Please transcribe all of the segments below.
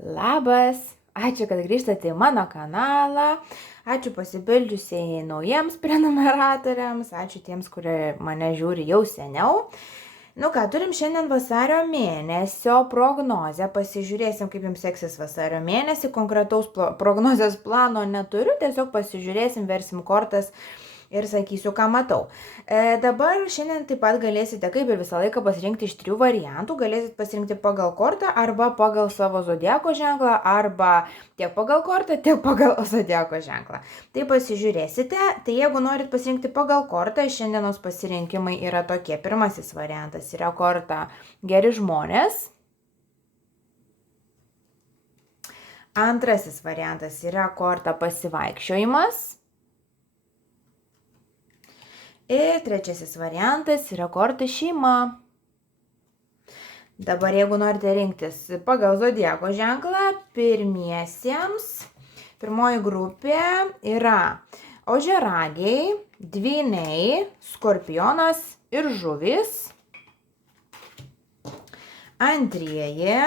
Labas, ačiū, kad grįžtate į mano kanalą, ačiū pasibildžiusiai naujiems prenumeratoriams, ačiū tiems, kurie mane žiūri jau seniau. Turim šiandien vasario mėnesio prognozę, pasižiūrėsim, kaip jums seksis vasario mėnesį, konkretaus prognozės plano neturiu, tiesiog pasižiūrėsim, versim kortas ir sakysiu, ką matau. Dabar šiandien taip pat galėsite, kaip ir visą laiką, pasirinkti iš 3 variantų. Galėsite pasirinkti pagal kortą arba pagal savo zodiako ženklą, arba tiek pagal kortą, tiek pagal zodiako ženklą. Tai pasižiūrėsite. Tai jeigu norit pasirinkti pagal kortą, šiandienos pasirinkimai yra tokie. Pirmasis variantas yra korta geri žmonės. Antrasis variantas yra korta pasivaikščiojimas. Ir trečiasis variantas yra korta šeima. Dabar jeigu norite rinktis pagal zodiako ženklą, pirmoji grupė yra ožiaragiai, dvyniai, skorpionas ir žuvys. Antrieji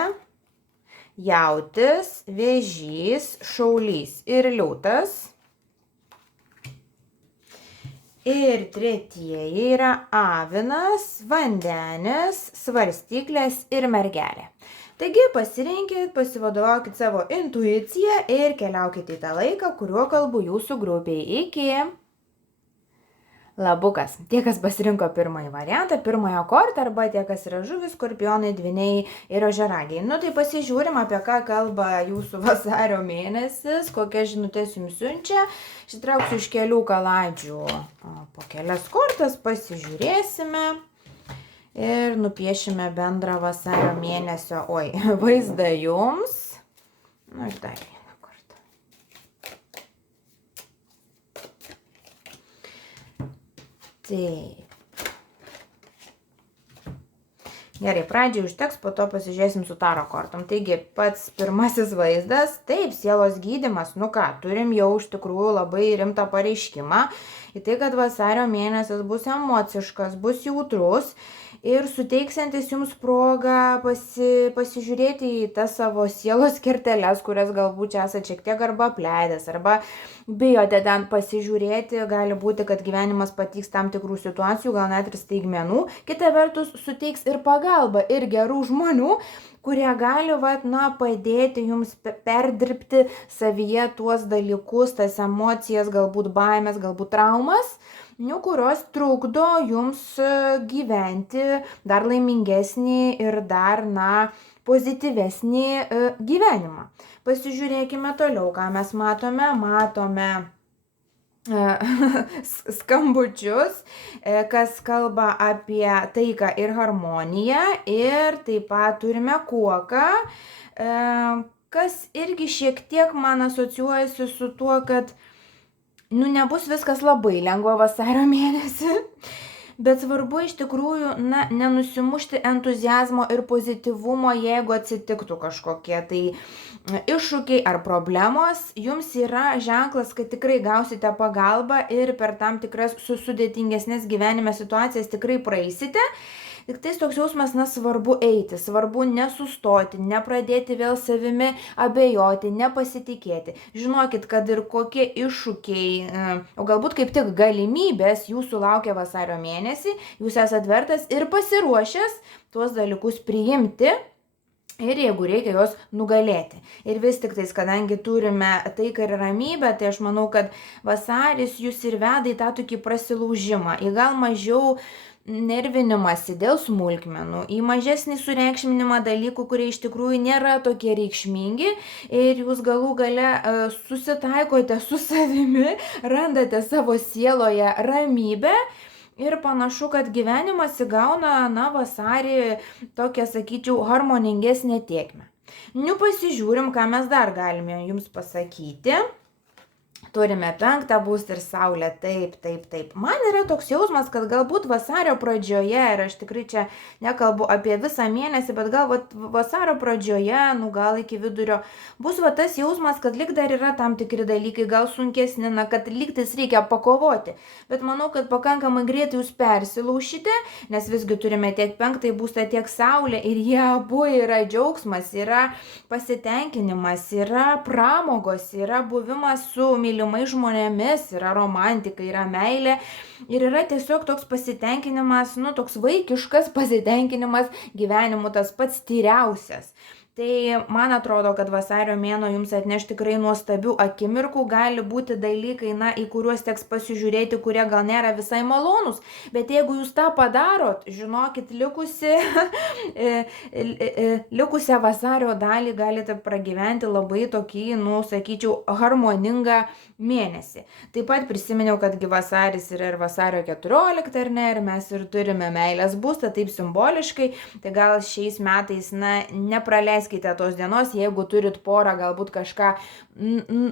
jautis, vėžys, šaulys ir liūtas. Ir tretieji yra avinas, vandenis, svarstyklės ir mergelė. Taigi pasirinkit, pasivadovaukit savo intuiciją ir keliaukite į tą laiką, kuriuo kalbu jūsų grupiai. Iki. Labukas. Tie, kas pasirinko pirmąjį variantą, pirmąją kortą, arba tie, kas yra žuvis, skorpionai, dvyniai ir ožiaragiai. Tai pasižiūrim, apie ką kalba jūsų vasario mėnesis, kokias žinutės jums siunčia. Ištrauksiu iš kelių kaladžių po kelias kortas, pasižiūrėsime ir nupiešime bendrą vasario mėnesio vaizdą jums. Ir dar vieną kortą. Taip. Gerai, pradžiai užteks, po to pasižiūrėsim su taro kortom. Taigi, pats pirmasis vaizdas, taip, sielos gydymas, turim jau iš tikrųjų labai rimtą pareiškimą į tai, kad vasario mėnesis bus emociškas, bus jautrus ir suteiksiantis jums progą pasižiūrėti į tas savo sielos kerteles, kurias galbūt čia esate šiek tiek arba apleidęs, arba bijote ten pasižiūrėti, gali būti, kad gyvenimas patiks tam tikrų situacijų, gal net ir staigmenų. Kita vertus, suteiks ir pagalbą, ir gerų žmonių, kurie gali padėti jums perdirbti savyje tuos dalykus, tas emocijas, galbūt baimės, galbūt traumas, kurios trukdo jums gyventi dar laimingesnį ir dar, pozityvesnį gyvenimą. Pasižiūrėkime toliau, ką mes matome. Matome skambučius, kas kalba apie taiką ir harmoniją, ir taip pat turime kuoką, kas irgi šiek tiek man asocijuojasi su tuo, kad nebus viskas labai lengva vasario mėnesį, bet svarbu iš tikrųjų nenusimušti entuziazmo ir pozityvumo, jeigu atsitiktų kažkokie tai iššūkiai ar problemos. Jums yra ženklas, kad tikrai gausite pagalbą ir per tam tikras sudėtingesnės gyvenime situacijas tikrai praeisite. Tik tais toks jausmas, svarbu eiti, svarbu nesustoti, nepradėti vėl savimi abejoti, nepasitikėti. Žinokit, kad ir kokie iššūkiai, o galbūt kaip tik galimybės jūsų laukia vasario mėnesį, jūs esat vertas ir pasiruošęs tuos dalykus priimti. Ir jeigu reikia juos nugalėti. Ir vis tik tais, kadangi turime taiką ir ramybę, tai aš manau, kad vasaris jūs ir veda į tą tokį prasilaužimą, į gal mažiau nervinimąsi dėl smulkmenų, į mažesnį sureikšminimą dalykų, kurie iš tikrųjų nėra tokie reikšmingi, ir jūs galų gale susitaikote su savimi, randate savo sieloje ramybę. Ir panašu, kad gyvenimas įgauna, vasarį tokią, sakyčiau, harmoningesnę tėkmę. Pasižiūrim, ką mes dar galime jums pasakyti. Turime 5 būstą ir Saulę, taip, taip, taip. Man yra toks jausmas, kad galbūt vasario pradžioje, ir aš tikrai čia nekalbu apie visą mėnesį, bet gal vasario pradžioje, nu gal iki vidurio, bus tas jausmas, kad lyg dar yra tam tikri dalykai, gal sunkesni, na, kad lygtais reikia pakovoti. Bet manau, kad pakankamai greitai jūs persilaušite, nes visgi turime tiek 5 būstą, tiek Saulę ir jie abu yra džiaugsmas, yra pasitenkinimas, yra pramogos, yra buvimas su mylimais žmonėmis, yra romantika, yra meilė ir yra tiesiog toks pasitenkinimas, nu toks vaikiškas pasitenkinimas gyvenimu, tas pats tyriausias. Tai man atrodo, kad vasario mėnuo jums atneš tikrai nuostabių akimirkų, gali būti dalykai, na, į kuriuos teks pasižiūrėti, kurie gal nėra visai malonūs, bet jeigu jūs tą padarot, žinokit, likusią vasario dalį galite pragyventi labai tokį, nu, sakyčiau, harmoningą mėnesį. Taip pat prisiminiau, kadgi vasaris yra ir vasario 14, ar ne, ir mes ir turime meilės būstą, taip simboliškai, tai gal šiais metais, na, nepraleiskite tos dienos, jeigu turit porą, galbūt kažką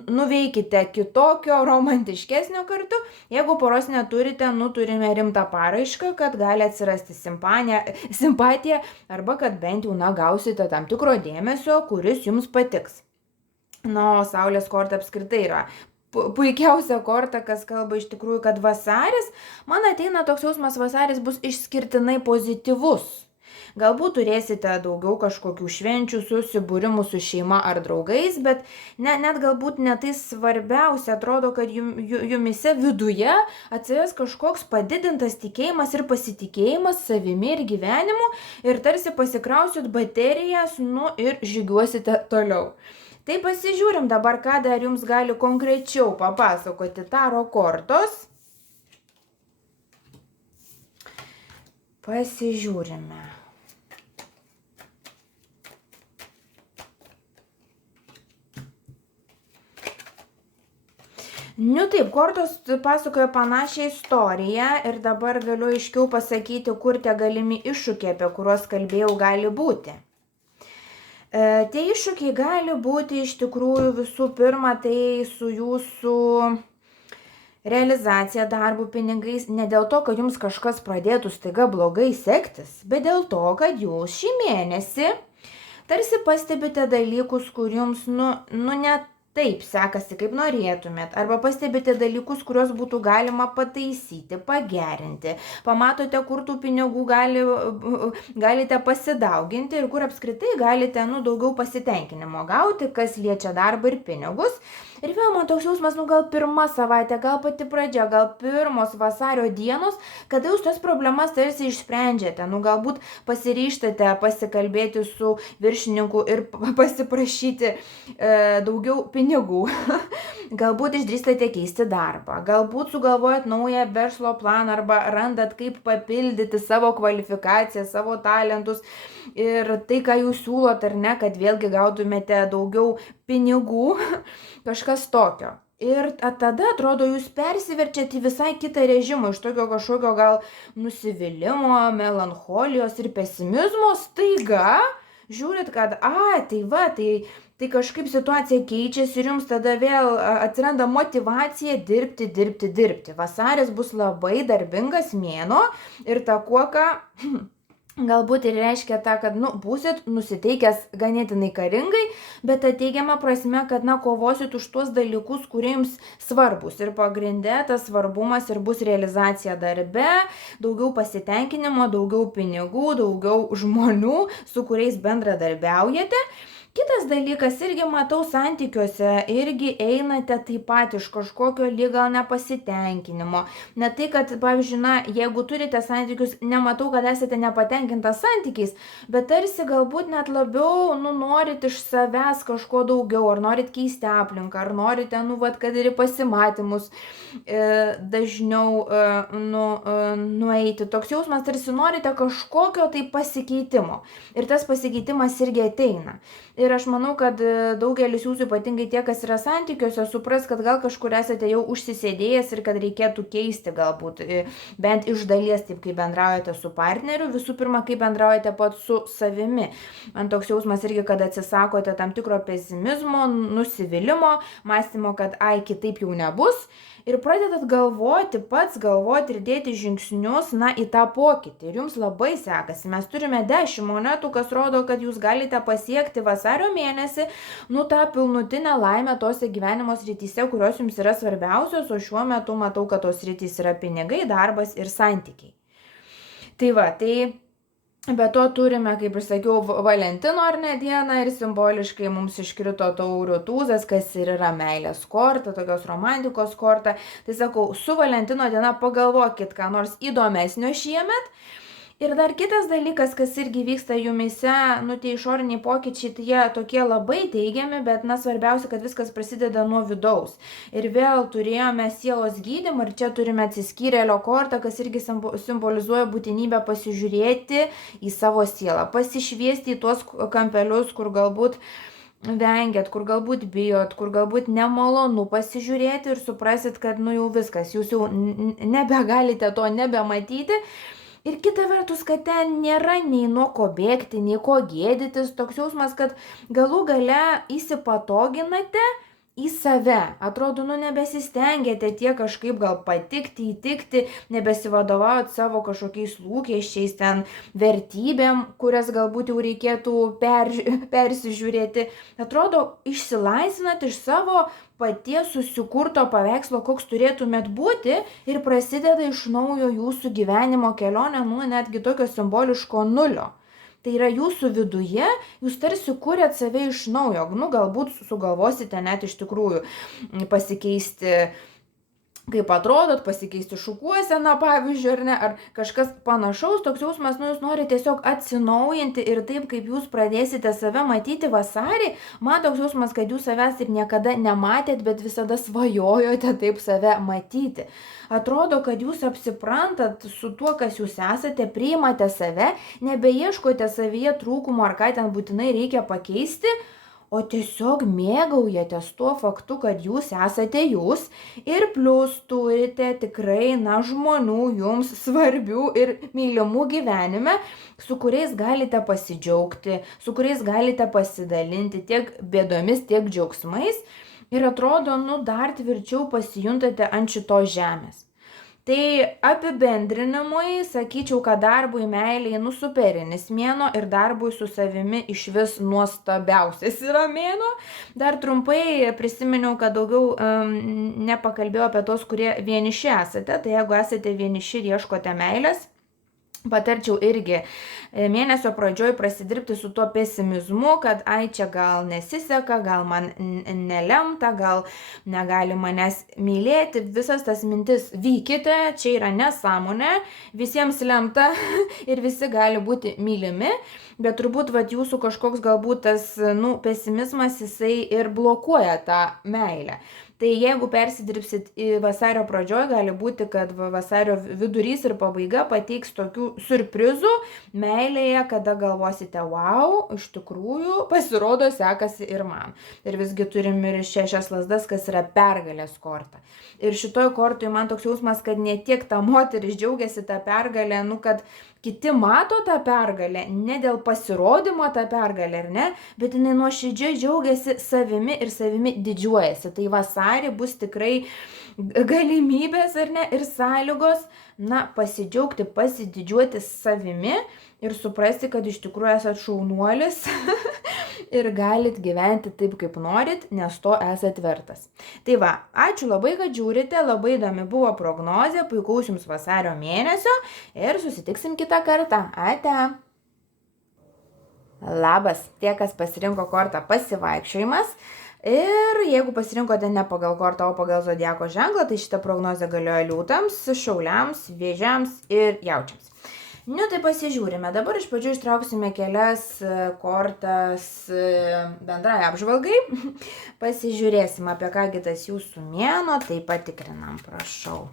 nuveikite kitokio, romantiškesnio kartu, jeigu poros neturite, nu, turime rimtą paraišką, kad gali atsirasti simpatija, arba kad bent jau, na, gausite tam tikro dėmesio, kuris jums patiks. Na, o Saulės korta apskritai yra puikiausia korta, kas kalba iš tikrųjų, kad vasaris, man ateina toks jausmas, vasaris bus išskirtinai pozityvus. Galbūt turėsite daugiau kažkokių švenčių, susibūrimų su šeima ar draugais, bet net galbūt ne tai svarbiausia, atrodo, kad jumise viduje atsiras kažkoks padidintas tikėjimas ir pasitikėjimas savimi ir gyvenimu ir tarsi pasikrausit baterijas, nu ir žygiuosite toliau. Tai pasižiūrim dabar, ką dar jums gali konkrečiau papasakoti taro kortos. Pasižiūrime. Nu taip, kortos pasakoja panašią istoriją ir dabar galiu aiškiau pasakyti, kur tie galimi iššūkiai, apie kuriuos kalbėjau, gali būti. Tie iššūkiai gali būti iš tikrųjų visų pirma, tai su jūsų realizacija, darbų, pinigais, ne dėl to, kad jums kažkas pradėtų staiga blogai sektis, bet dėl to, kad jūs šį mėnesį tarsi pastebite dalykus, kur jums, nu net taip sekasi, kaip norėtumėt, arba pastebite dalykus, kuriuos būtų galima pataisyti, pagerinti, pamatote, kur tų pinigų galite pasidauginti ir kur apskritai galite, nu, daugiau pasitenkinimo gauti, kas liečia darbą ir pinigus. Ir vėl man toks jausmas, nu, gal pirma savaitė, gal pati pradžia, gal pirmos vasario dienos, kada jūs tas problemas tarsi išsprendžiate, nu, galbūt pasiryžtate pasikalbėti su viršininku ir pasiprašyti daugiau pinigų, galbūt išdrįstate keisti darbą, galbūt sugalvojat naują verslo planą arba randat, kaip papildyti savo kvalifikaciją, savo talentus ir tai, ką jūs siūlot ar ne, kad vėlgi gautumėte daugiau pinigų, kažkas tokio. Ir tada, atrodo, jūs persiverčiat į visai kitą režimą, iš tokio kažkokio gal nusivylimų, melancholijos ir pesimizmo, staiga žiūrit, kad, tai kažkaip situacija keičiasi ir jums tada vėl atsiranda motyvacija dirbti. Vasaris bus labai darbingas mėnuo ir ta kuoka galbūt ir reiškia tą, kad, nu, būsit nusiteikęs ganėtinai karingai, bet ta teigiama prasme, kad, na, kovosit už tuos dalykus, kurie jums svarbus. Ir pagrinde tas svarbumas ir bus realizacija darbe, daugiau pasitenkinimo, daugiau pinigų, daugiau žmonių, su kuriais bendradarbiaujate. Kitas dalykas, irgi matau santykiuose, irgi einate taip pat iš kažkokio lyg gal nepasitenkinimo. Ne tai, kad, pavyzdžiui, na, jeigu turite santykius, nematau, kad esate nepatenkintas santykiais, bet tarsi galbūt net labiau, nu, norit iš savęs kažko daugiau, ar norit keisti aplinką, ar norite, nu, vat, kad ir į pasimatymus dažniau nueiti. Toks jausmas, tarsi norite kažkokio tai pasikeitimo. Ir tas pasikeitimas irgi ateina. Ir aš manau, kad daugelis jūsų, ypatingai tie, kas yra santykiuose, supras, kad gal kažkur esate jau užsisėdėjęs ir kad reikėtų keisti galbūt bent iš dalies taip, kaip bendraujate su partneriu, visų pirma, kaip bendraujate pats su savimi. Man toks jausmas irgi, kad atsisakote tam tikro pesimizmo, nusivylimmo, mąstymo, kad ai, kitaip jau nebus. Ir pradedat galvoti ir dėti žingsnius, į tą pokytį. Ir jums labai sekasi. Mes turime 10 monetų, kas rodo, kad jūs galite pasiekti vasario mėnesį, tą pilnutinę laimę tose gyvenimo srityse, kurios jums yra svarbiausios, o šiuo metu matau, kad tos sritys yra pinigai, darbas ir santykiai. Be to turime, kaip ir sakiau, Valentino dieną ir simboliškai mums iškrito taurių tūzas, kas ir yra meilės korta, tokios romantikos korta. Tai sakau, su Valentino diena pagalvokit, ką nors įdomesnio šiemet. Ir dar kitas dalykas, kas irgi vyksta jumise, tie išoriniai pokyčiai, tai jie tokie labai teigiami, bet svarbiausia, kad viskas prasideda nuo vidaus. Ir vėl turėjome sielos gydymą ir čia turime atsiskyrėlio kortą, kas irgi simbolizuoja būtinybę pasižiūrėti į savo sielą, pasišviesti į tuos kampelius, kur galbūt vengiat, kur galbūt bijot, kur galbūt nemalonu pasižiūrėti ir suprasit, kad jau viskas, jūs jau nebegalite to nebematyti. Ir kita vertus, kad ten nėra nei nuo ko bėgti, nei ko gėdytis, toks jausmas, kad galų gale įsipatoginate į save. Atrodo, nebesistengėte tiek kažkaip gal patikti, įtikti, nebesivadovaujat savo kažkokiais lūkesčiais, ten vertybėm, kurias galbūt jau reikėtų persižiūrėti. Atrodo, išsilaisvinat iš savo paties susikurto paveikslo, koks turėtumėt būti ir prasideda iš naujo jūsų gyvenimo kelionė nuo netgi tokio simboliško nulio. Tai yra jūsų viduje, jūs tarsi kuriat save iš naujo, galbūt sugalvosite net iš tikrųjų pasikeisti, kaip atrodot, pasikeisti šukuoseną, pavyzdžiui, ar ne, ar kažkas panašaus, toks jausmas, jūs norite tiesiog atsinaujinti ir taip, kaip jūs pradėsite save matyti vasarį, man toks jausmas, kad jūs savęs ir niekada nematėt, bet visada svajojote taip save matyti. Atrodo, kad jūs apsiprantat su tuo, kas jūs esate, priimate save, nebeieškote savyje trūkumo ar ką ten būtinai reikia pakeisti, o tiesiog mėgaujatės tuo faktu, kad jūs esate jūs ir plus turite tikrai, žmonių jums svarbių ir mylimų gyvenime, su kuriais galite pasidžiaugti, su kuriais galite pasidalinti tiek bėdomis, tiek džiaugsmais ir atrodo, dar tvirčiau pasijuntate ant šitos žemės. Tai apibendrinimui sakyčiau, kad darbui meiliai superinis mėnuo ir darbui su savimi išvis nuostabiausias yra mėnuo. Dar trumpai prisiminiau, kad daugiau nepakalbėjau apie tos, kurie vieniši esate. Tai jeigu esate vieniši ir ieškote meilės, patarčiau irgi mėnesio pradžioj prasidirbti su tuo pesimizmu, kad ai čia gal nesiseka, gal man nelemta, gal negali manęs mylėti. Visas tas mintis vykite, čia yra nesąmonė, visiems lemta ir visi gali būti mylimi, bet turbūt jūsų kažkoks galbūt tas pesimizmas jisai ir blokuoja tą meilę. Tai jeigu persidirbsit į vasario pradžioj, gali būti, kad vasario vidurys ir pabaiga pateiks tokių surprizų meilėje, kada galvosite, wow, iš tikrųjų pasirodo sekasi ir man. Ir visgi turim ir 6 lazdas, kas yra pergalės korta. Ir šitoj kortoj man toks jausmas, kad ne tiek ta moteris džiaugiasi tą pergalę, kad kiti mato tą pergalę, ne dėl pasirodymo tą pergalę, ar ne, bet jinai nuoširdžiai džiaugiasi savimi ir savimi didžiuojasi. Tai vasarį bus tikrai galimybės, ar ne, ir sąlygos, pasidžiaugti, pasididžiuoti savimi ir suprasti, kad iš tikrųjų esat šaunuolis ir galit gyventi taip, kaip norit, nes to esat vertas. Tai ačiū labai, kad žiūrite, labai įdomi buvo prognozė, puikaus jums vasario mėnesio ir susitiksim kitą kartą. Ate! Labas, tie, kas pasirinko kortą pasivaikščiojimas. Ir jeigu pasirinkote ne pagal kortą, o pagal zodiako ženklą, tai šitą prognozę galioja liūtams, šauliams, vėžiams ir jaučiams. Tai pasižiūrime. Dabar iš pradžių ištrauksime kelias kortas bendrai apžvalgai. Pasižiūrėsim, apie kągi tas jūsų mėnuo. Tai patikrinam, prašau.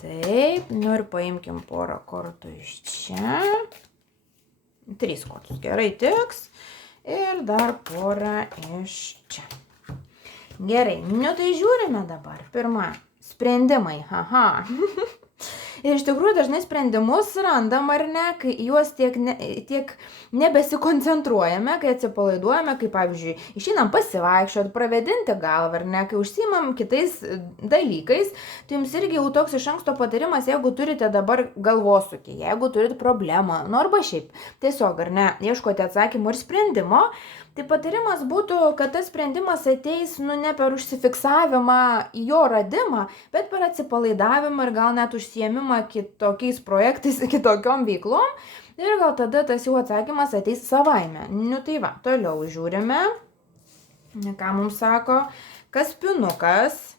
Taip, ir paimkim porą kortų iš čia. 3 kortus, gerai tiks. ir dar porą iš čia. Gerai, nu tai žiūrime dabar. Pirma, sprendimai. Aha. Ir iš tikrųjų dažnai sprendimus randam ar ne, kai juos tiek nebesikoncentruojame, kai atsipalaiduojame, kai pavyzdžiui išeinam pasivaikščioti, pravedinti galvą ar ne, kai užsiimam kitais dalykais, tai jums irgi jau toks iš anksto patarimas, jeigu turite dabar galvosūkį, jeigu turite problemą, nu arba šiaip tiesiog ar ne, ieškote atsakymų ir sprendimo, tai patarimas būtų, kad tas sprendimas ateis ne per užsifiksavimą į jo radimą, bet per atsipalaidavimą ir gal net užsiėmimą kitokiais projektais, kitokiom veiklom. Ir gal tada tas jau atsakymas ateis savaime. Nu tai va, toliau žiūrime, ką mums sako Kaspinukas.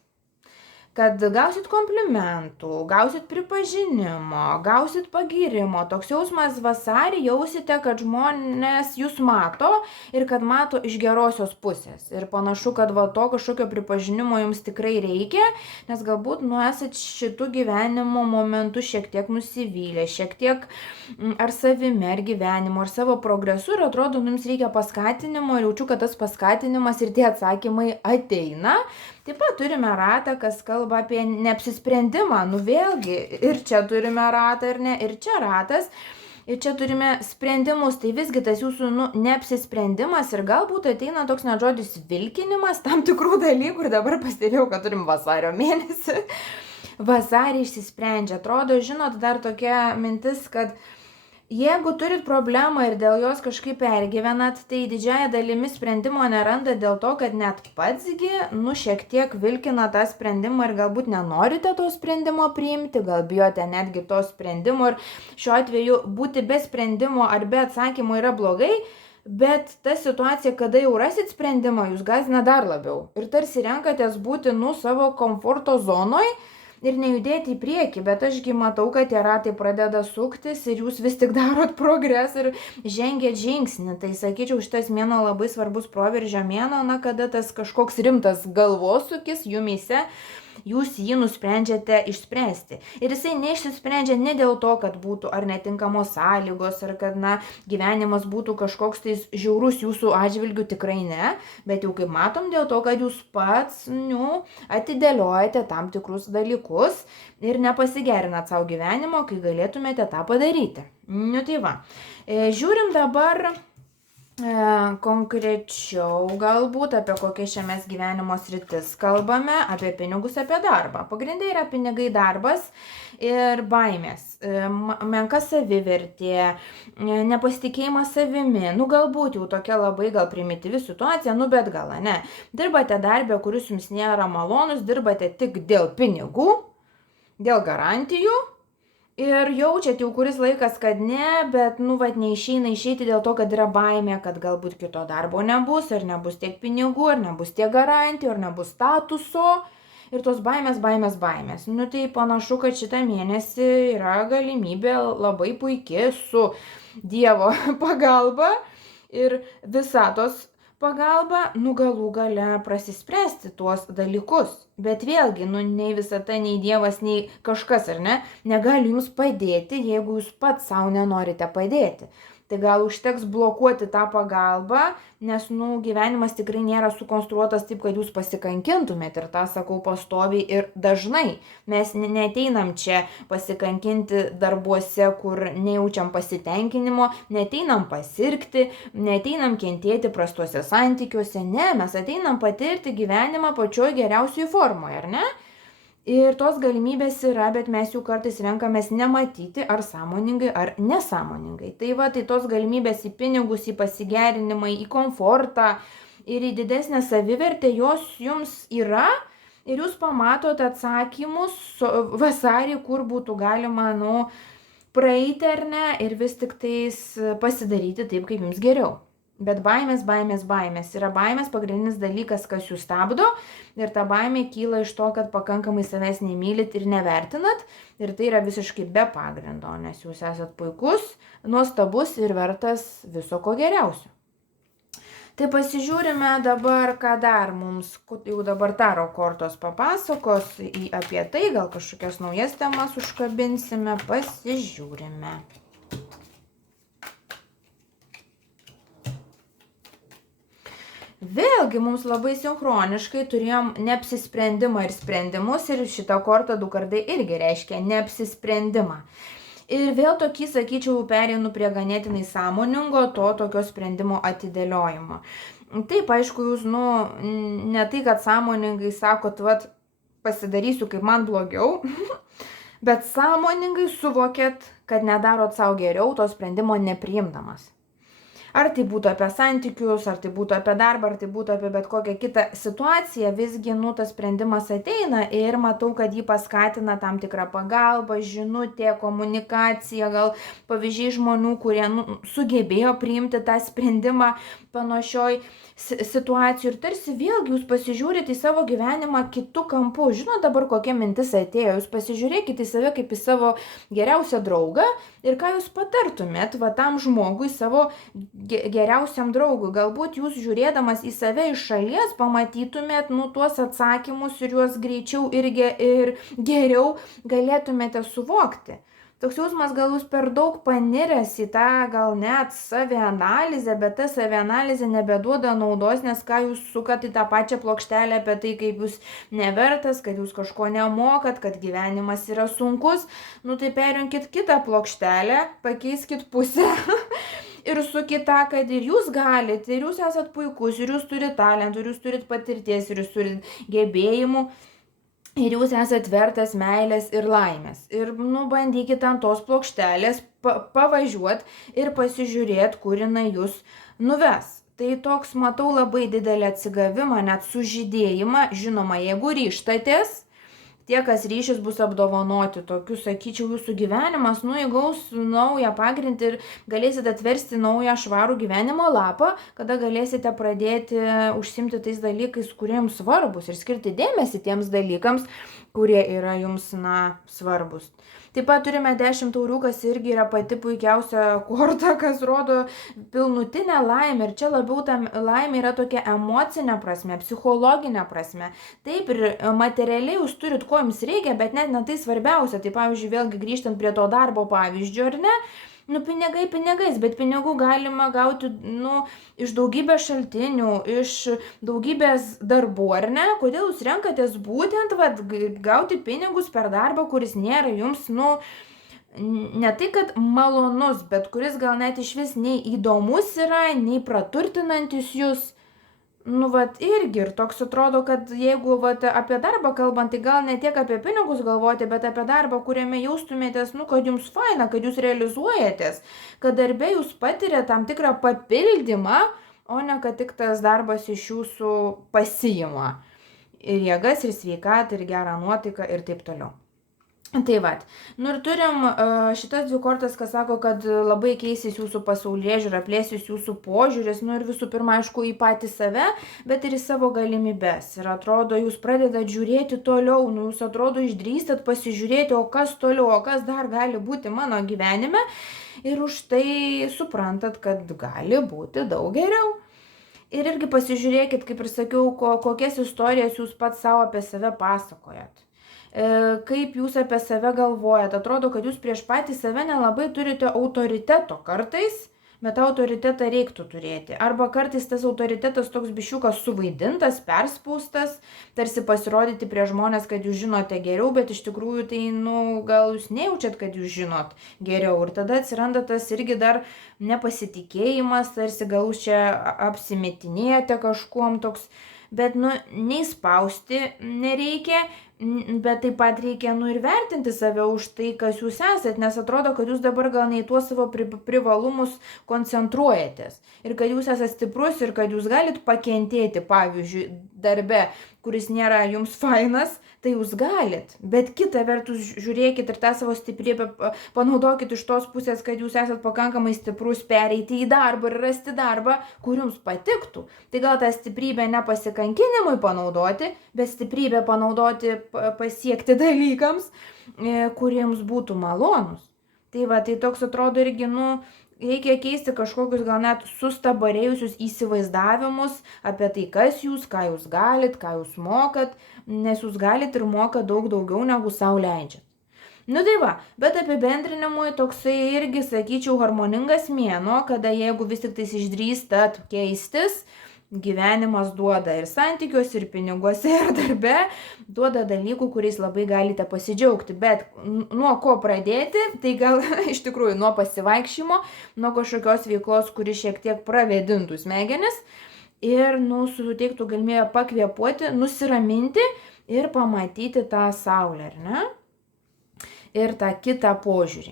Kad gausit komplimentų, gausit pripažinimo, gausit pagyrimo. Toks jausmas vasarį jausite, kad žmonės jūs mato ir kad mato iš gerosios pusės. Ir panašu, kad va to kažkokio pripažinimo jums tikrai reikia, nes galbūt esat šitų gyvenimo momentų šiek tiek nusivylę, šiek tiek ar savimi, ar gyvenimu, ar savo progresu ir atrodo, jums reikia paskatinimo ir jaučiu, kad tas paskatinimas ir tie atsakymai ateina. Taip pat turime ratą, kas kalba apie neapsisprendimą. Nu vėlgi, ir čia turime ratą, ir ne, ir čia ratas. Ir čia turime sprendimus, tai visgi tas jūsų neapsisprendimas ir galbūt ateina toks net žodis vilkinimas tam tikrų dalykų ir dabar pastebėjau, kad turim vasario mėnesį. Vasarį išsisprendžia. Atrodo, žinot, dar tokia mintis, kad jeigu turit problemą ir dėl jos kažkaip pergyvenat, tai didžiąją dalimi sprendimo neranda dėl to, kad net patsgi, šiek tiek vilkina tą sprendimą ir galbūt nenorite to sprendimo priimti, gal bijote netgi to sprendimo ir šiuo atveju būti be sprendimo ar be atsakymo yra blogai, bet ta situacija, kada jau rasit sprendimą, jūs gąsdina dar labiau ir tarsi renkatės būti savo komforto zonoj, ir nejudėti į priekį, bet ašgi matau, kad tie ratai pradeda suktis ir jūs vis tik darot progresą ir žengėt žingsnį. Tai sakyčiau, šitas mėnuo labai svarbus proveržio mėnuo, kada tas kažkoks rimtas galvosūkis jumyse, jūs jį nusprendžiate išspręsti. Ir jisai neišsisprendžia ne dėl to, kad būtų ar netinkamos sąlygos, ar kad gyvenimas būtų kažkoks tais žiaurus jūsų atžvilgių, tikrai ne, bet jau kaip matom dėl to, kad jūs pats, atidėliojate tam tikrus dalykus ir nepasigerinat savo gyvenimo, kai galėtumėte tą padaryti. Tai va, žiūrim dabar konkrečiau galbūt apie kokias čia mes gyvenimo sritis kalbame, apie pinigus, apie darbą. Pagrindai yra pinigai, darbas ir baimės, menka savivertė, nepasitikėjimas savimi, galbūt jau tokia labai gal primityvi situacija, bet gal ne. Dirbate darbę, kuris jums nėra malonus, dirbate tik dėl pinigų, dėl garantijų. Ir jaučiat jau kuris laikas, kad ne, bet neišeina išeiti dėl to, kad yra baimė, kad galbūt kito darbo nebus, ar nebus tiek pinigų, ar nebus tiek garantijų, ar nebus statuso. Ir tos baimės. Tai panašu, kad šitą mėnesį yra galimybė labai puikiai su Dievo pagalba ir visatos pagalba, galų gale prasispręsti tuos dalykus. Bet vėlgi, nei visata, nei Dievas, nei kažkas, ar ne, negali jums padėti, jeigu jūs pats savo nenorite padėti. Tai gal užteks blokuoti tą pagalbą, nes, gyvenimas tikrai nėra sukonstruotas taip, kad jūs pasikankintumėt ir tą sakau pastoviai ir dažnai. Mes neteinam čia pasikankinti darbuose, kur nejaučiam pasitenkinimo, neteinam pasirgti, neteinam kentėti prastuose santykiuose, ne, mes ateinam patirti gyvenimą pačioj geriausioje formoje, ar ne? Ir tos galimybės yra, bet mes jų kartais renkamės nematyti ar sąmoningai, ar nesąmoningai. Tai tos galimybės į pinigus, į pasigerinimą, į komfortą ir į didesnę savivertę, jos jums yra ir jūs pamatote atsakymus vasarį, kur būtų galima, praeiti ar ne ir vis tik tais pasidaryti taip, kaip jums geriau. Bet baimės. Yra baimės pagrindinis dalykas, kas jūs stabdo ir ta baimė kyla iš to, kad pakankamai savęs nemylit ir nevertinat ir tai yra visiškai be pagrindo, nes jūs esat puikus, nuostabus ir vertas viso ko geriausio. Tai pasižiūrime dabar, ką dar mums, jau dabar taro kortos papasakos apie tai, gal kažkokias naujas temas užkabinsime, pasižiūrime. Vėlgi mums labai sinchroniškai turėjom neapsisprendimą ir sprendimus ir šita korta 2 kardai irgi reiškia neapsisprendimą. Ir vėl tokį, sakyčiau, pereinu prie ganėtinai sąmoningo tokio sprendimo atidėliojimo. Taip, aišku, jūs, ne tai, kad sąmoningai sakot, vat, pasidarysiu, kaip man blogiau, bet sąmoningai suvokėt, kad nedarot savo geriau to sprendimo nepriimdamas. Ar tai būtų apie santykius, ar tai būtų apie darbą, ar tai būtų apie bet kokią kitą situaciją, visgi, tas sprendimas ateina ir matau, kad jį paskatina tam tikrą pagalbą, žinutė, komunikacija, gal pavyzdžiai žmonių, kurie sugebėjo priimti tą sprendimą panašioj situacijų ir tarsi vėlgi jūs pasižiūrite į savo gyvenimą kitų kampų. Žinot dabar kokia mintis atėjo, jūs pasižiūrėkite į save kaip į savo geriausią draugą ir ką jūs patartumėt va tam žmogui, savo geriausiam draugui. Galbūt jūs žiūrėdamas į save iš šalies pamatytumėt tuos atsakymus ir juos greičiau ir geriau galėtumėte suvokti. Toks jausmas, gal jūs per daug paniręs į tą gal net savianalizę, bet ta savianalizė nebeduoda naudos, nes ką jūs sukat į tą pačią plokštelę apie tai, kaip jūs nevertas, kad jūs kažko nemokat, kad gyvenimas yra sunkus, tai perinkit kitą plokštelę, pakeiskit pusę ir sukit tą, kad ir jūs galite, ir jūs esat puikus, ir jūs turite talentų, ir jūs turite patirties, ir jūs turite gebėjimų. Ir jūs esat vertas meilės ir laimės. Ir bandykit ant tos plokštelės pavažiuoti ir pasižiūrėti, kur jinai jūs nuves. Tai toks matau labai didelį atsigavimą, net sužydėjimą. Žinoma, jeigu ryžtatės, tie, kas ryšis, bus apdovanoti. Tokiu, sakyčiau, jūsų gyvenimas įgaus naują pagrindą ir galėsite atversti naują švarų gyvenimo lapą, kada galėsite pradėti užsimti tais dalykais, kurie jums svarbus ir skirti dėmesį tiems dalykams, kurie yra jums, svarbus. Taip pat turime 10 taurių, kas irgi yra pati puikiausia korta, kas rodo pilnutinę laimę. Ir čia labiau ta laimė yra tokia emocinė prasme, psichologinė prasme. Taip, ir materialiai jūs turit, ko jums reikia, bet net ne tai svarbiausia. Tai pavyzdžiui, vėlgi grįžtant prie to darbo pavyzdžio, ar ne? Pinigai pinigais, bet pinigų galima gauti, iš daugybės šaltinių, iš daugybės darbų, ar ne? Kodėl jūs renkatės būtent, gauti pinigus per darbą, kuris nėra jums, ne tai, kad malonus, bet kuris gal net iš vis nei įdomus yra, nei praturtinantis jūs. Irgi ir toks atrodo, kad jeigu apie darbą kalbant, tai gal ne tiek apie pinigus galvoti, bet apie darbą, kuriame jaustumėtės, kad jums faina, kad jūs realizuojatės, kad darbe jūs patirėte tam tikrą papildymą, o ne kad tik tas darbas iš jūsų pasiima ir jėgas, ir sveikatą, ir gerą nuotaiką ir taip toliau. Tai ir turim šitas 2 kortas, kas sako, kad labai keisis jūsų pasaulėžiūra, plėsis jūsų požiūris, ir visų pirma, aišku, į patį save, bet ir į savo galimybes. Ir atrodo, jūs pradedat žiūrėti toliau, jūs atrodo išdrįstat pasižiūrėti, o kas toliau, o kas dar gali būti mano gyvenime. Ir už tai suprantat, kad gali būti daug geriau. Ir irgi pasižiūrėkit, kaip ir sakiau, kokias istorijas jūs pats savo apie save pasakojat. Kaip jūs apie save galvojat. Atrodo, kad jūs prieš patį save nelabai turite autoriteto kartais, bet autoritetą reiktų turėti. Arba kartais tas autoritetas toks biščiukas suvaidintas, perspaustas, tarsi pasirodyti prie žmonės, kad jūs žinote geriau, bet iš tikrųjų tai, gal jūs nejaučiat, kad jūs žinot geriau. Ir tada atsiranda tas irgi dar nepasitikėjimas, tarsi gal jūs čia apsimetinėjate kažkuom toks. Bet, nei spausti nereikia, bet taip pat reikia, ir vertinti save už tai, kas jūs esat, nes atrodo, kad jūs dabar gal ne į tuos savo privalumus koncentruojatės. Ir kad jūs esate stiprus ir kad jūs galit pakentėti, pavyzdžiui, darbe, kuris nėra jums fainas, tai jūs galit. Bet kita vertus, žiūrėkit ir tą savo stiprybę panaudokit iš tos pusės, kad jūs esat pakankamai stiprus pereiti į darbą ir rasti darbą, kur jums patiktų. Tai gal tą stiprybę ne pasikankinimui panaudoti, bet stiprybę panaudoti pasiekti dalykams, kuriems būtų malonus. Tai toks atrodo irgi, reikia keisti kažkokius gal net sustabarėjusius įsivaizdavimus apie tai, kas jūs, ką jūs galit, ką jūs mokat, nes jūs galit ir mokat daug daugiau, negu sau leidžiat. Bet apibendrinimui toksai irgi, sakyčiau, harmoningas mėnuo, kada jeigu vis tik tais išdrįstat keistis, gyvenimas duoda ir santykiuose, ir piniguose, ir darbe, duoda dalykų, kuriais labai galite pasidžiaugti. Bet nuo ko pradėti, tai gal iš tikrųjų nuo pasivaikščimo, nuo kažkokios veiklos, kuri šiek tiek pravėdintų smegenis ir suteiktų galimybę pakvėpuoti, nusiraminti ir pamatyti tą saulę, ar ne? Ir tą kitą požiūrį.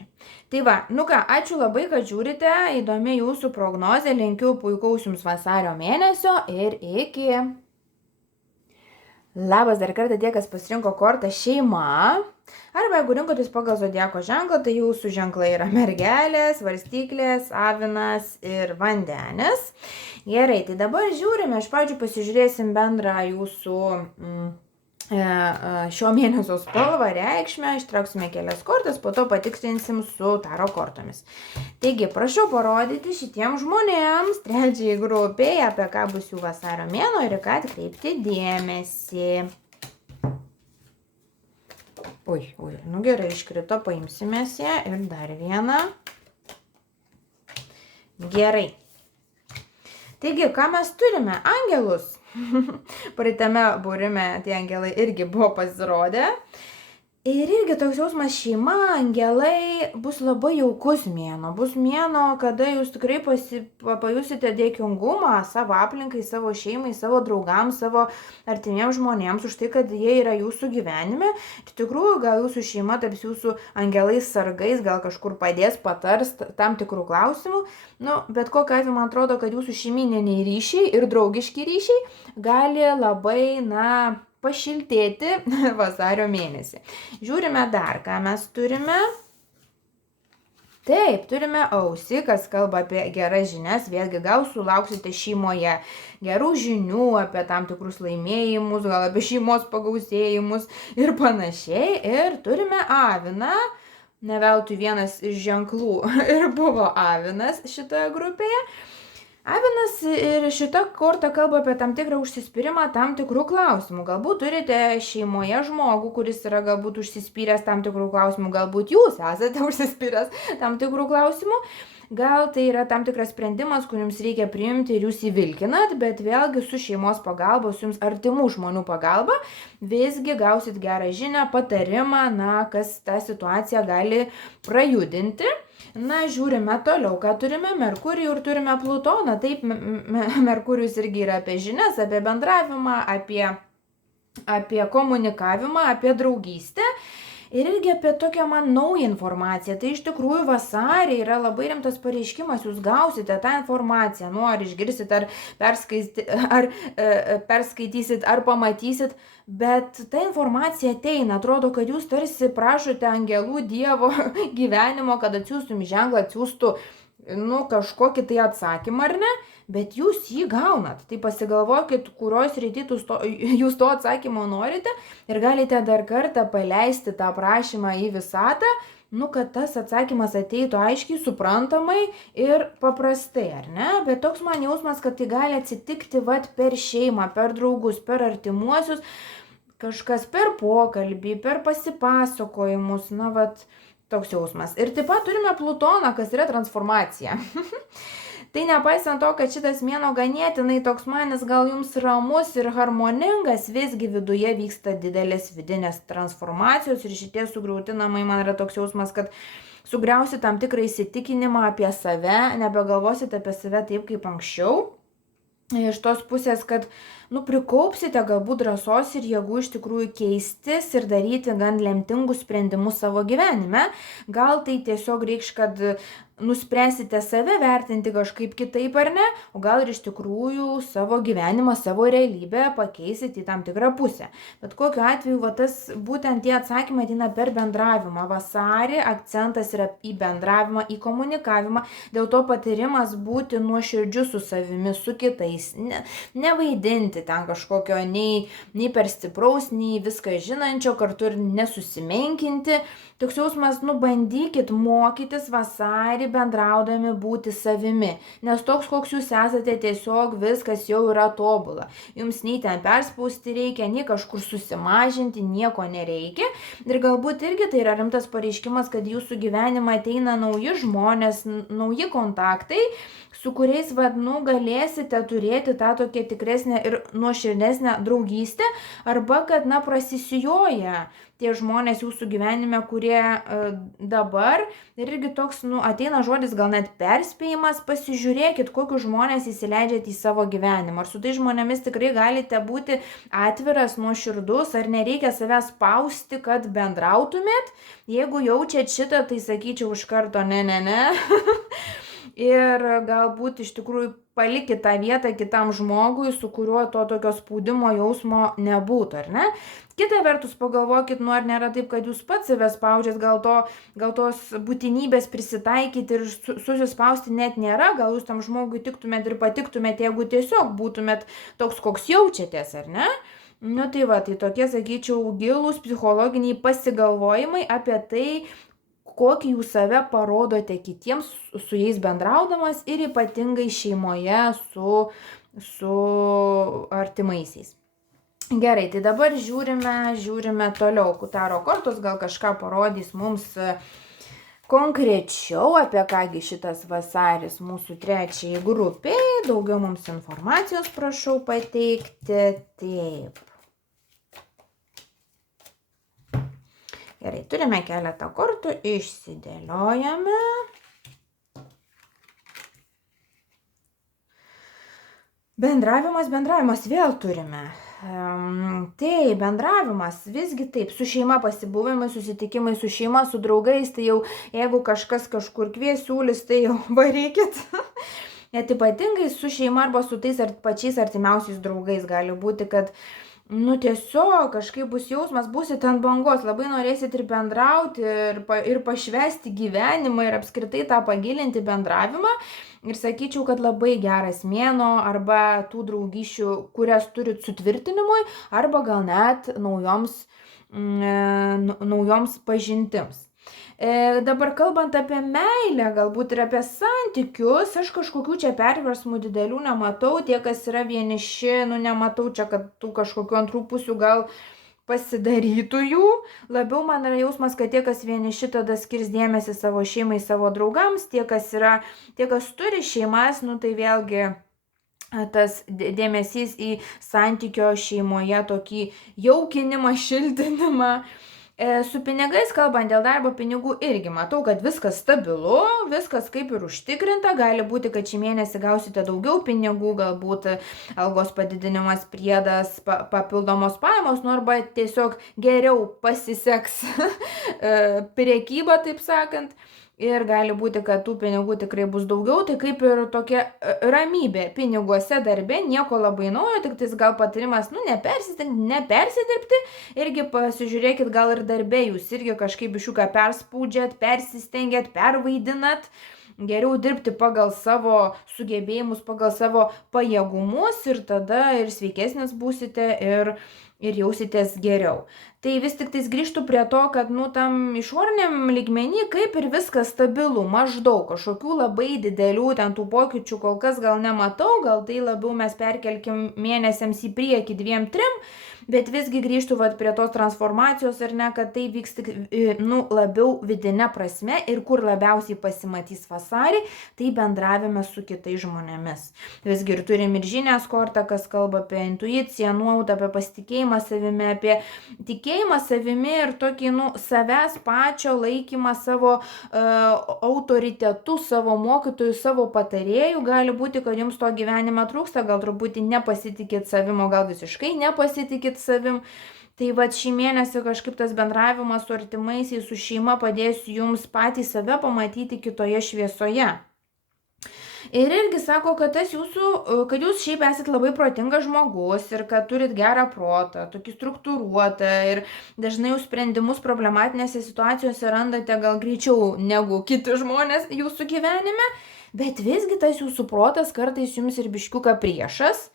Tai va, ką, ačiū labai, kad žiūrite, įdomi jūsų prognozė, linkiu puikaus jums vasario mėnesio ir iki. Labas dar kartą tie, kas pasirinko kortą šeima, arba jeigu rinkotės pagal zodiako ženklą, tai jūsų ženklai yra mergelės, svarstyklės, avinas ir vandenis. Gerai, tai dabar žiūrime, iš pradžių pasižiūrėsim bendrą jūsų šio mėnesio spalvą, reikšmę, ištrauksime kelias kortas, po to patikslinsim su taro kortomis. Taigi, prašau parodyti šitiems žmonėms, trečiai grupiai, apie ką bus jų vasario mėnuo ir ką atkreipti dėmesį. Gerai, iškrito, paimsimės ją ir dar vieną. Gerai. Taigi, ką mes turime? Angelus. Praeitame būrime tie angelai irgi buvo pasirodę. Ir irgi toks jausmas šeima, angelai bus labai jaukus mėnuo. Bus mėnuo, kada jūs tikrai pajusite dėkingumą savo aplinkai, savo šeimai, savo draugams, savo artimiems žmonėms už tai, kad jie yra jūsų gyvenime. Iš tikrųjų, gal jūsų šeima taps jūsų angelais sargais, gal kažkur padės, patars tam tikrų klausimų. Bet kokiu atveju man atrodo, kad jūsų šeimininiai ryšiai ir draugiški ryšiai gali labai, pašiltėti vasario mėnesį. Žiūrime dar, ką mes turime. Taip, turime ausį, kas kalba apie geras žinias. Vėlgi gal sulauksite šeimoje gerų žinių apie tam tikrus laimėjimus, gal apie šeimos pagausėjimus ir panašiai. Ir turime aviną. Ne veltui vienas iš ženklų ir buvo avinas šitoje grupėje. Avinas ir šita korta kalba apie tam tikrą užsispyrimą tam tikrų klausimų. Galbūt turite šeimoje žmogų, kuris yra galbūt užsispyręs tam tikrų klausimų, galbūt jūs esate užsispyręs tam tikrų klausimų. Gal tai yra tam tikras sprendimas, kurį jums reikia priimti ir jūs įvilkinat, bet vėlgi su šeimos pagalba, su jums artimų žmonių pagalba, visgi gausit gerą žinią, patarimą, kas tą situaciją gali prajudinti. Žiūrime toliau, ką turime Merkurijų ir turime Plutoną. Taip, Merkurijus irgi yra apie žinias, apie bendravimą, apie komunikavimą, apie draugystę. Ir irgi apie tokią naują informaciją. Tai iš tikrųjų vasarį yra labai rimtas pareiškimas, jūs gausite tą informaciją, ar išgirsit, ar perskaitysit, ar pamatysit, bet ta informacija ateina, atrodo, kad jūs tarsi prašote angelų Dievo gyvenimo, kad atsiųstum ženklą, atsiųstų kažkokį tai atsakymą, ar ne? Bet jūs jį gaunat. Tai pasigalvokit, kurios srity jūs to atsakymo norite ir galite dar kartą paleisti tą prašymą į visatą, kad tas atsakymas ateitų aiškiai, suprantamai ir paprastai, ar ne? Bet toks man jausmas, kad tai gali atsitikti per šeimą, per draugus, per artimuosius, kažkas per pokalbį, per pasipasakojimus, toks jausmas. Ir taip pat turime Plutoną, kas yra transformacija. Tai nepaisant to, kad šitas mėnuo ganėtinai toks manis gal jums ramus ir harmoningas, visgi viduje vyksta didelės vidinės transformacijos ir šitie sugriauti namai, man yra toks jausmas, kad sugriausit tam tikrą įsitikinimą apie save, nebegalvosit apie save taip kaip anksčiau. Iš tos pusės, kad prikaupsite galbūt drąsos ir jėgų iš tikrųjų keistis ir daryti gan lemtingus sprendimus savo gyvenime. Gal tai tiesiog reikš, kad nuspręsite save vertinti kažkaip kitaip ar ne, o gal ir iš tikrųjų savo gyvenimą, savo realybę pakeisit į tam tikrą pusę. Bet kokiu atveju, būtent tie atsakymai ateina per bendravimą. Vasarį akcentas yra į bendravimą, į komunikavimą, dėl to patyrimas būti nuoširdžiu su savimi, su kitais, nevaidinti ten kažkokio nei per stipraus, nei viską žinančio, kartu ir nesusimenkinti. Toks jausmas, bandykit mokytis vasarį gali bendraudami būti savimi, nes toks, koks jūs esate, tiesiog viskas jau yra tobula. Jums nei ten perspausti reikia, nei kažkur susimažinti, nieko nereikia. Ir galbūt irgi tai yra rimtas pareiškimas, kad jūsų gyvenimą ateina nauji žmonės, nauji kontaktai, su kuriais, galėsite turėti tą tokią tikresnę ir nuoširdesnę draugystę, arba kad, prasisijoja tie žmonės jūsų gyvenime, kurie dabar, ir irgi toks, ateina žodis, gal net perspėjimas, pasižiūrėkit, kokius žmonės įsileidžiate į savo gyvenimą. Ar su tai žmonėmis tikrai galite būti atviras, nuoširdus, ar nereikia savęs spausti, kad bendrautumėt. Jeigu jaučiat šitą, tai sakyčiau iš karto ne. Ir galbūt iš tikrųjų palikit tą vietą kitam žmogui, su kuriuo to tokio spaudimo jausmo nebūtų, ar ne? Kita vertus pagalvokit, ar nėra taip, kad jūs pats save spaudžiat, gal tos būtinybės prisitaikyti ir susispausti net nėra, gal jūs tam žmogui tiktumėt ir patiktumėt, jeigu tiesiog būtumėt toks, koks jaučiatės, ar ne? Tai tokie, sakyčiau, gilūs psichologiniai pasigalvojimai apie tai, kokį jūs save parodote kitiems su jais bendraudamas ir ypatingai šeimoje su artimaisiais. Gerai, tai dabar žiūrime toliau. Taro kortos gal kažką parodys mums konkrečiau, apie kągi šitas vasaris mūsų trečiai grupiai. Daugiau mums informacijos prašau pateikti. Taip. Gerai, turime keletą kortų, išsidėliojame. Bendravimas vėl turime. Tai bendravimas, visgi taip, su šeima pasibuvimai, susitikimai su šeima, su draugais, tai jau jeigu kažkas kažkur kvies, siūlys, tai jau varykit. Net ypatingai su šeima arba su tais pačiais artimiausiais draugais gali būti, kad tiesiog kažkaip bus jausmas, būsit ant bangos, labai norėsit ir bendrauti, ir pašvesti gyvenimą, ir apskritai tą pagilinti bendravimą. Ir sakyčiau, kad labai geras mėnuo, arba tų draugyšių, kurias turit sutvirtinimui, arba gal net naujoms pažintims. Dabar kalbant apie meilę, galbūt ir apie santykius, aš kažkokių čia perversmų didelių nematau, tie, kas yra vieniši, nematau čia, kad tų kažkokių antrų pusių gal pasidarytų jų. Labiau man yra jausmas, kad tie, kas vieniši, tada skirs dėmesį savo šeimai, savo draugams, tie, kas turi šeimas, tai vėlgi tas dėmesys į santykio šeimoje tokį jaukinimą, šiltinimą. Su pinigais kalbant, dėl darbo pinigų irgi matau, kad viskas stabilu, viskas kaip ir užtikrinta, gali būti, kad šį mėnesį gausite daugiau pinigų, galbūt algos padidinimas, priedas, papildomos pajamos, arba tiesiog geriau pasiseks prekyba, taip sakant. Ir gali būti, kad tų pinigų tikrai bus daugiau, tai kaip ir tokia ramybė piniguose darbe, nieko labai naujo, tik tais gal patarimas, nepersidirbti, irgi pasižiūrėkit, gal ir darbe jūs irgi kažkaip biškiuką perspaudžiat, persistengiat, pervaidinat. Geriau dirbti pagal savo sugebėjimus, pagal savo pajėgumus, ir tada ir sveikesnis būsite, ir jausitės geriau. Tai vis tik tais grįžtų prie to, kad tam išoriniam lygmenį kaip ir viskas stabilu, maždaug kažkokių labai didelių ten tų pokyčių kol kas gal nematau, gal tai labiau mes perkelkim mėnesiams į priekį 2-3, bet visgi grįžtų prie tos transformacijos, ar ne, kad tai vyks tik labiau vidinė prasme, ir kur labiausiai pasimatys vasarį, tai bendravime su kitais žmonėmis. Visgi ir turim ir žinias kortą, kas kalba apie intuiciją, nuojautą, apie pasitikėjimą savimi, apie tikėjimą savimi ir tokį savęs pačio laikymą savo autoritetu, savo mokytojų, savo patarėjų. Gali būti, kad jums to gyvenime trūksta, gal truputį nepasitikit savim, o gal visiškai nepasitikit savim. Tai šį mėnesį kažkaip tas bendravimas su artimaisiais, su šeima padės jums patys save pamatyti kitoje šviesoje. Ir irgi sako, kad jūs šiaip esat labai protingas žmogus ir kad turit gerą protą, tokį struktūruotą, ir dažnai jūs sprendimus problematinėse situacijose randate gal greičiau negu kiti žmonės jūsų gyvenime, bet visgi tas jūsų protas kartais jums ir biškiuką priešas.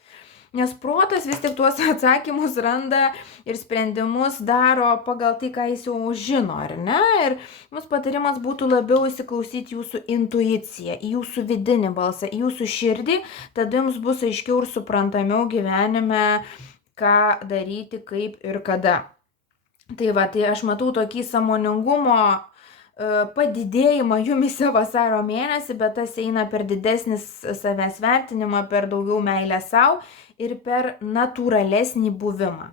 nes protas vis tik tuos atsakymus randa ir sprendimus daro pagal tai, ką jis jau žino, ar ne? Ir mums patarimas būtų labiau įsiklausyti jūsų intuiciją, į jūsų vidinį balsą, į jūsų širdį, tada jums bus aiškiau ir suprantamiau gyvenime, ką daryti, kaip ir kada. Tai va, tai aš matau tokį sąmoningumo padidėjimą jumise vasario mėnesį, bet tas eina per didesnis savęs vertinimą, per daugiau meilę savo ir per natūralesnį buvimą.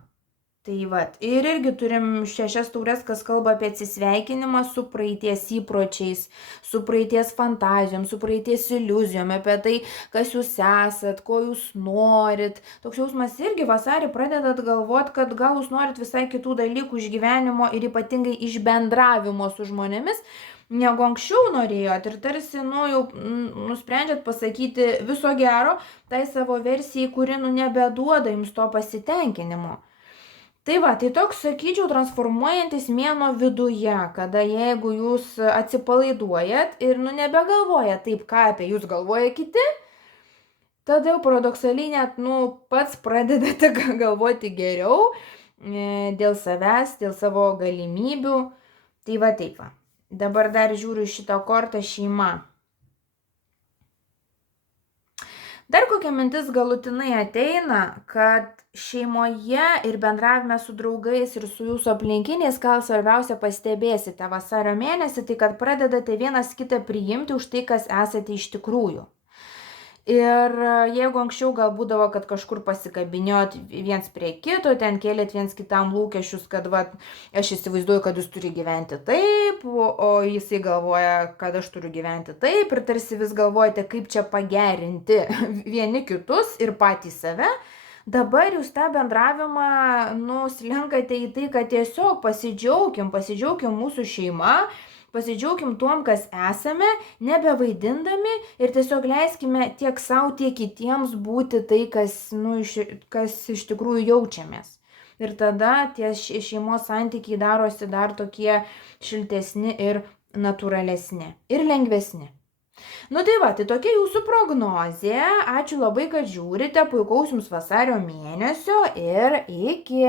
Tai vat, ir irgi turim 6 taures, kas kalba apie atsisveikinimą su praeities įpročiais, su praeities fantazijom, su praeities iliuzijom, apie tai, kas jūs esat, ko jūs norit. Toks jausmas irgi vasarį pradedat galvoti, kad gal jūs norit visai kitų dalykų iš gyvenimo ir ypatingai iš bendravimo su žmonėmis, negu anksčiau norėjot. Ir tarsi, jau nusprendžiat pasakyti viso gero tai savo versijai, kuri, nebeduoda jums to pasitenkinimo. Tai va, tai toks, sakyčiau, transformuojantis mėnuo viduje, kada jeigu jūs atsipalaiduojat ir, nebegalvojat taip, ką apie jūs galvoja kiti, tada jau paradoksaliai net, pats pradedate galvoti geriau dėl savęs, dėl savo galimybių. Tai va, taip va. Dabar dar žiūriu šitą kortą šeima. Dar kokia mintis galutinai ateina, kad šeimoje ir bendravime su draugais ir su jūsų aplinkiniais, gal svarbiausia pastebėsite vasario mėnesį, tai kad pradedate vienas kitą priimti už tai, kas esate iš tikrųjų. Ir jeigu anksčiau gal būdavo, kad kažkur pasikabiniot viens prie kito, ten kėlėt viens kitam lūkesčius, kad aš įsivaizduoju, kad jūs turi gyventi taip, o jisai galvoja, kad aš turiu gyventi taip, ir tarsi vis galvojate, kaip čia pagerinti vieni kitus ir patys save. Dabar jūs tą bendravimą slenkate į tai, kad tiesiog pasidžiaukim mūsų šeima, pasidžiaukim tuom, kas esame, nebevaidindami ir tiesiog leiskime tiek savo, tiek kitiems būti tai, kas iš tikrųjų jaučiamės. Ir tada tie šeimos santykiai darosi dar tokie šiltesni ir natūralesni ir lengvesni. Tai va, tai tokia jūsų prognozė. Ačiū labai, kad žiūrite, puikaus jums vasario mėnesio ir iki.